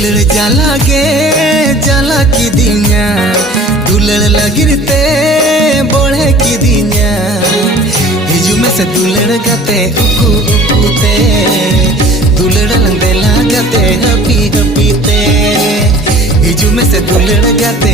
दुलड़ जाला गे जाला की दिया दुलड़ लगिरते बढ़े की दिया हिजू में से दुलड़ गाते उकू उकूते दुलड़ लंदेला गाते हपी हपीते हिजू में से दुलड़ गाते